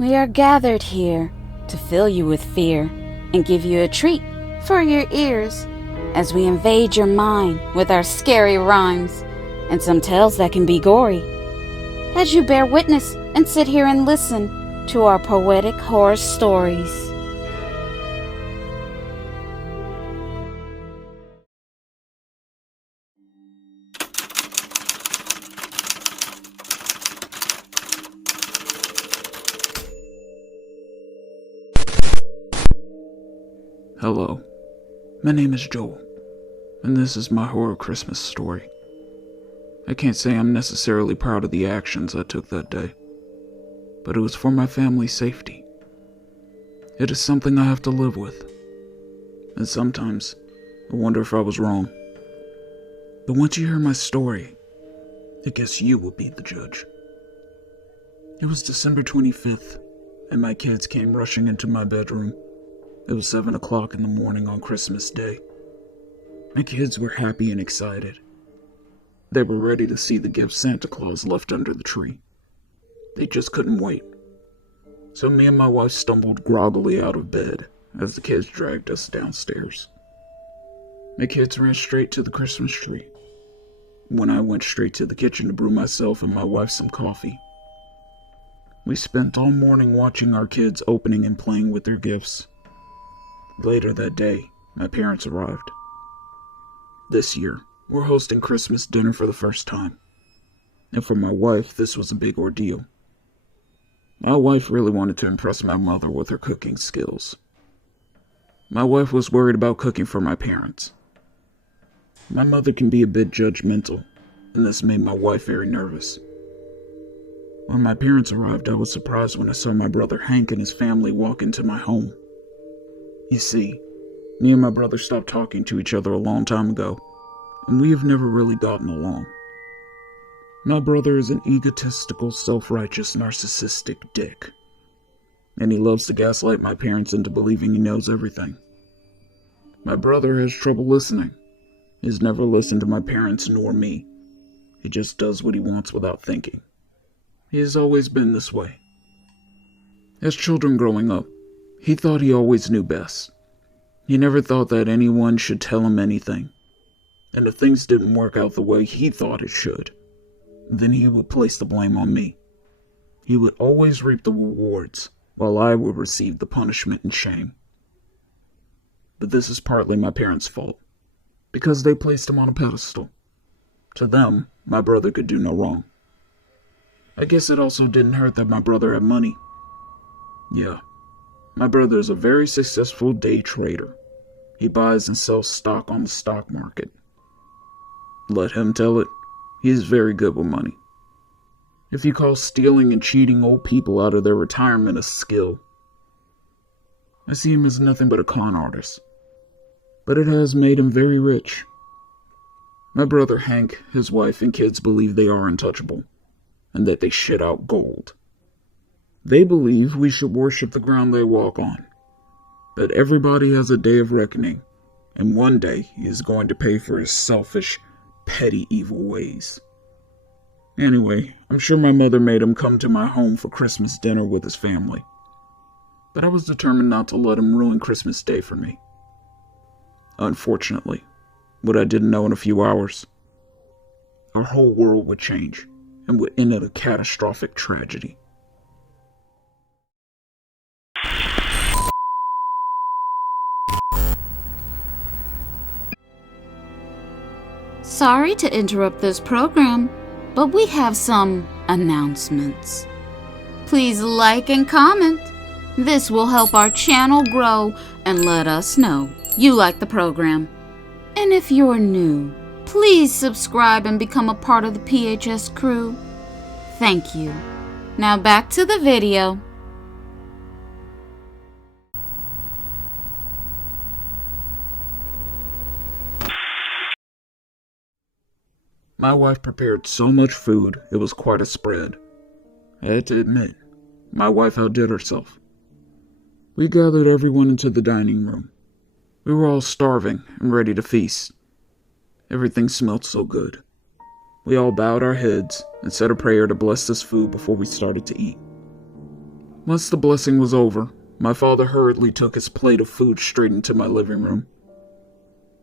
We are gathered here to fill you with fear and give you a treat for your ears as we invade your mind with our scary rhymes and some tales that can be gory. As you bear witness and sit here and listen to our poetic horror stories. Hello, my name is Joel, and this is my horror Christmas story. I can't say I'm necessarily proud of the actions I took that day, but it was for my family's safety. It is something I have to live with, and sometimes I wonder if I was wrong. But once you hear my story, I guess you will be the judge. It was December 25th, and my kids came rushing into my bedroom. It was 7 o'clock in the morning on Christmas Day. My kids were happy and excited. They were ready to see the gift Santa Claus left under the tree. They just couldn't wait. So me and my wife stumbled groggily out of bed as the kids dragged us downstairs. My kids ran straight to the Christmas tree, when I went straight to the kitchen to brew myself and my wife some coffee. We spent all morning watching our kids opening and playing with their gifts. Later that day, my parents arrived. This year, we're hosting Christmas dinner for the first time. And for my wife, this was a big ordeal. My wife really wanted to impress my mother with her cooking skills. My wife was worried about cooking for my parents. My mother can be a bit judgmental, and this made my wife very nervous. When my parents arrived, I was surprised when I saw my brother Hank and his family walk into my home. You see, me and my brother stopped talking to each other a long time ago, and we have never really gotten along. My brother is an egotistical, self-righteous, narcissistic dick, and he loves to gaslight my parents into believing he knows everything. My brother has trouble listening. He's never listened to my parents nor me. He just does what he wants without thinking. He has always been this way. As children growing up, he thought he always knew best. He never thought that anyone should tell him anything. And if things didn't work out the way he thought it should, then he would place the blame on me. He would always reap the rewards, while I would receive the punishment and shame. But this is partly my parents' fault, because they placed him on a pedestal. To them, my brother could do no wrong. I guess it also didn't hurt that my brother had money. Yeah. My brother is a very successful day trader. He buys and sells stock on the stock market. Let him tell it, he is very good with money. If you call stealing and cheating old people out of their retirement a skill, I see him as nothing but a con artist. But it has made him very rich. My brother Hank, his wife, and kids believe they are untouchable, and that they shit out gold. They believe we should worship the ground they walk on. But everybody has a day of reckoning, and one day he is going to pay for his selfish, petty, evil ways. Anyway, I'm sure my mother made him come to my home for Christmas dinner with his family. But I was determined not to let him ruin Christmas Day for me. Unfortunately, what I didn't know in a few hours, our whole world would change and would end in a catastrophic tragedy. Sorry to interrupt this program, but we have some announcements. Please like and comment. This will help our channel grow and let us know you like the program. And if you're new, please subscribe and become a part of the PHS crew. Thank you. Now back to the video. My wife prepared so much food, it was quite a spread. I had to admit, my wife outdid herself. We gathered everyone into the dining room. We were all starving and ready to feast. Everything smelled so good. We all bowed our heads and said a prayer to bless this food before we started to eat. Once the blessing was over, my father hurriedly took his plate of food straight into my living room.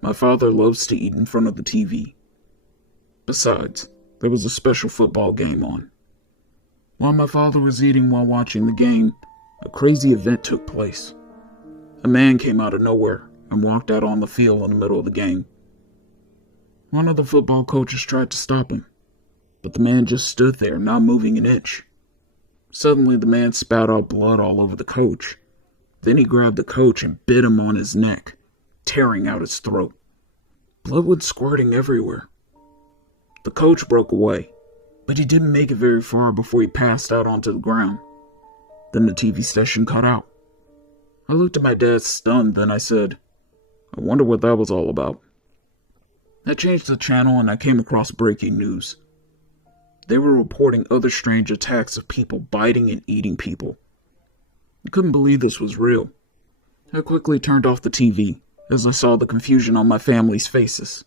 My father loves to eat in front of the TV. Besides, there was a special football game on. While my father was eating while watching the game, a crazy event took place. A man came out of nowhere and walked out on the field in the middle of the game. One of the football coaches tried to stop him, but the man just stood there, not moving an inch. Suddenly, the man spat out blood all over the coach. Then he grabbed the coach and bit him on his neck, tearing out his throat. Blood was squirting everywhere. The coach broke away, but he didn't make it very far before he passed out onto the ground. Then the TV station cut out. I looked at my dad stunned, then I said, "I wonder what that was all about." I changed the channel and I came across breaking news. They were reporting other strange attacks of people biting and eating people. I couldn't believe this was real. I quickly turned off the TV as I saw the confusion on my family's faces.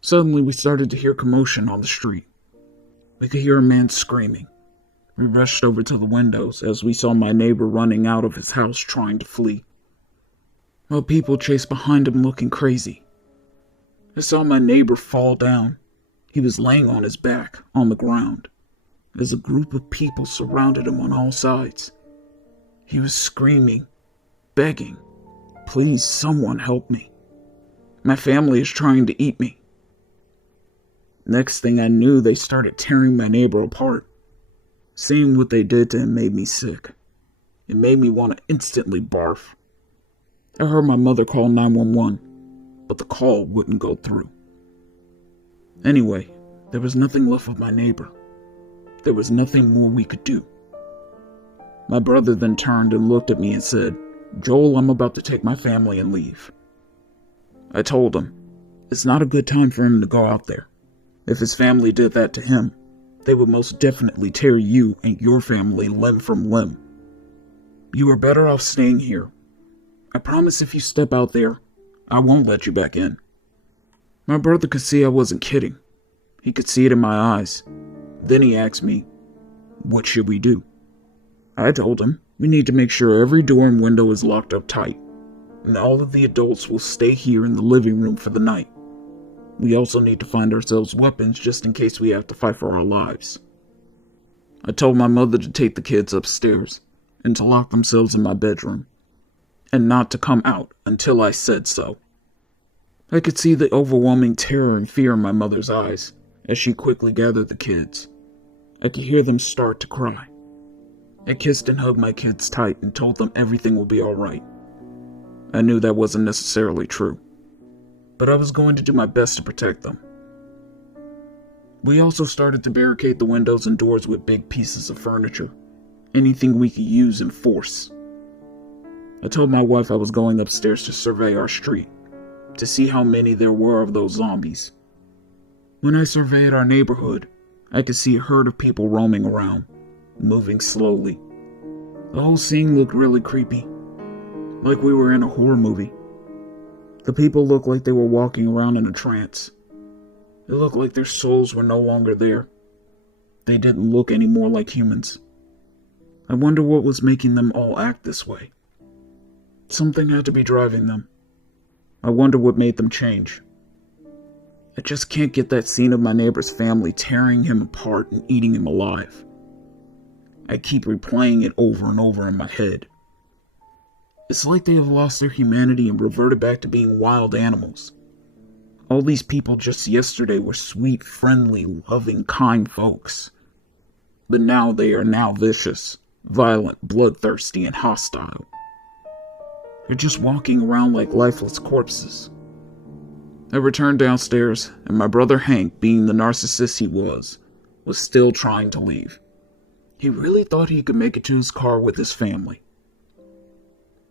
Suddenly we started to hear commotion on the street. We could hear a man screaming. We rushed over to the windows as we saw my neighbor running out of his house trying to flee, while people chased behind him looking crazy. I saw my neighbor fall down. He was laying on his back on the ground as a group of people surrounded him on all sides. He was screaming, begging, "Please, someone help me. My family is trying to eat me." Next thing I knew, they started tearing my neighbor apart. Seeing what they did to him made me sick. It made me want to instantly barf. I heard my mother call 911, but the call wouldn't go through. Anyway, there was nothing left of my neighbor. There was nothing more we could do. My brother then turned and looked at me and said, "Joel, I'm about to take my family and leave." I told him, it's not a good time for him to go out there. If his family did that to him, they would most definitely tear you and your family limb from limb. You are better off staying here. I promise if you step out there, I won't let you back in. My brother could see I wasn't kidding. He could see it in my eyes. Then he asked me, "What should we do?" I told him, we need to make sure every door and window is locked up tight, and all of the adults will stay here in the living room for the night. We also need to find ourselves weapons just in case we have to fight for our lives. I told my mother to take the kids upstairs and to lock themselves in my bedroom, and not to come out until I said so. I could see the overwhelming terror and fear in my mother's eyes as she quickly gathered the kids. I could hear them start to cry. I kissed and hugged my kids tight and told them everything will be alright. I knew that wasn't necessarily true, but I was going to do my best to protect them. We also started to barricade the windows and doors with big pieces of furniture, anything we could use in force. I told my wife I was going upstairs to survey our street, to see how many there were of those zombies. When I surveyed our neighborhood, I could see a herd of people roaming around, moving slowly. The whole scene looked really creepy, like we were in a horror movie. The people looked like they were walking around in a trance. It looked like their souls were no longer there. They didn't look any more like humans. I wonder what was making them all act this way. Something had to be driving them. I wonder what made them change. I just can't get that scene of my neighbor's family tearing him apart and eating him alive. I keep replaying it over and over in my head. It's like they have lost their humanity and reverted back to being wild animals. All these people just yesterday were sweet, friendly, loving, kind folks. But now they are now vicious, violent, bloodthirsty, and hostile. They're just walking around like lifeless corpses. I returned downstairs, and my brother Hank, being the narcissist he was still trying to leave. He really thought he could make it to his car with his family.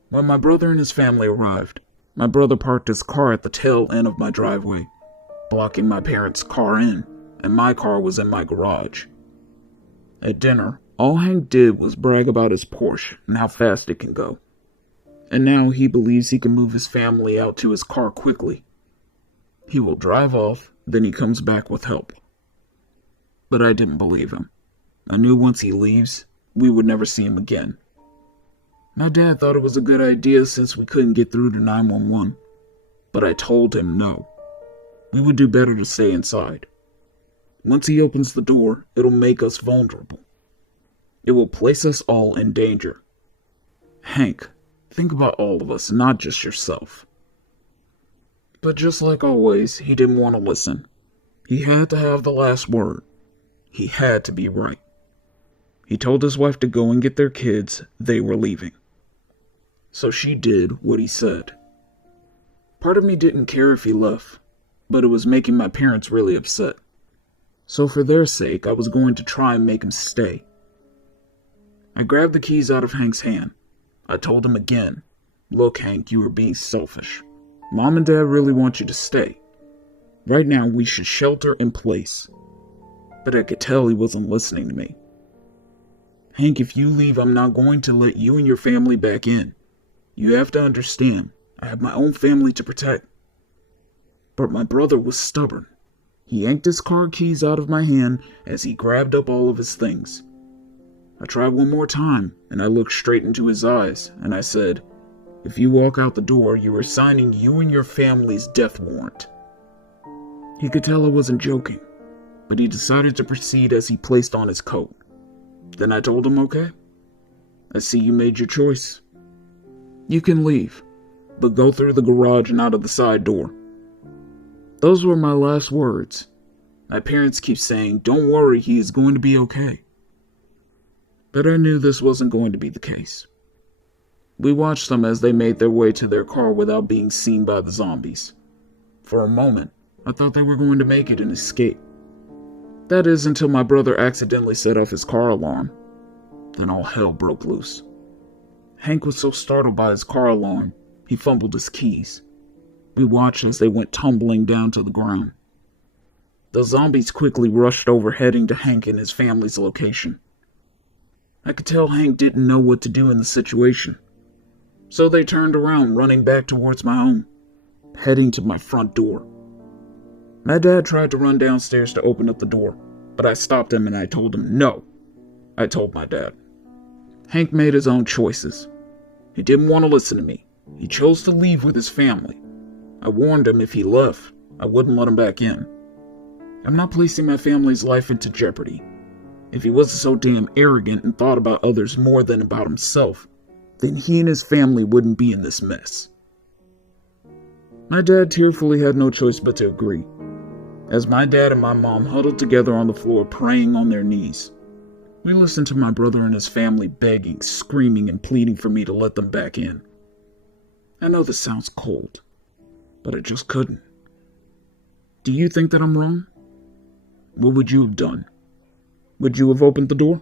When my brother and his family arrived, my brother parked his car at the tail end of my driveway, blocking my parents' car in, and my car was in my garage. At dinner, all Hank did was brag about his Porsche and how fast it can go. And now he believes he can move his family out to his car quickly. He will drive off, then he comes back with help. But I didn't believe him. I knew once he leaves, we would never see him again. My dad thought it was a good idea since we couldn't get through to 911, but I told him no. We would do better to stay inside. Once he opens the door, it'll make us vulnerable. It will place us all in danger. Hank, think about all of us, not just yourself. But just like always, he didn't want to listen. He had to have the last word. He had to be right. He told his wife to go and get their kids. They were leaving. So she did what he said. Part of me didn't care if he left, but it was making my parents really upset. So for their sake, I was going to try and make him stay. I grabbed the keys out of Hank's hand. I told him again, "Look, Hank, you are being selfish. Mom and Dad really want you to stay. Right now, we should shelter in place." But I could tell he wasn't listening to me. "Hank, if you leave, I'm not going to let you and your family back in. You have to understand, I have my own family to protect." But my brother was stubborn. He yanked his car keys out of my hand as he grabbed up all of his things. I tried one more time, and I looked straight into his eyes, and I said, "If you walk out the door, you are signing you and your family's death warrant." He could tell I wasn't joking, but he decided to proceed as he placed on his coat. Then I told him, "Okay, I see you made your choice. You can leave, but go through the garage and out of the side door." Those were my last words. My parents keep saying, "Don't worry, he is going to be okay." But I knew this wasn't going to be the case. We watched them as they made their way to their car without being seen by the zombies. For a moment, I thought they were going to make it and escape. That is, until my brother accidentally set off his car alarm. Then all hell broke loose. Hank was so startled by his car alarm, he fumbled his keys. We watched as they went tumbling down to the ground. The zombies quickly rushed over, heading to Hank and his family's location. I could tell Hank didn't know what to do in the situation. So they turned around, running back towards my home, heading to my front door. My dad tried to run downstairs to open up the door, but I stopped him and I told him no. I told my dad. Hank made his own choices. He didn't want to listen to me. He chose to leave with his family. I warned him if he left, I wouldn't let him back in. I'm not placing my family's life into jeopardy. If he wasn't so damn arrogant and thought about others more than about himself, then he and his family wouldn't be in this mess. My dad tearfully had no choice but to agree, as my dad and my mom huddled together on the floor praying on their knees. We listened to my brother and his family begging, screaming, and pleading for me to let them back in. I know this sounds cold, but I just couldn't. Do you think that I'm wrong? What would you have done? Would you have opened the door?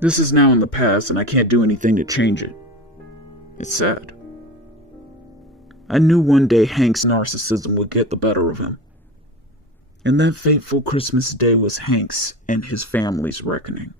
This is now in the past and I can't do anything to change it. It's sad. I knew one day Hank's narcissism would get the better of him. And that fateful Christmas day was Hank's and his family's reckoning.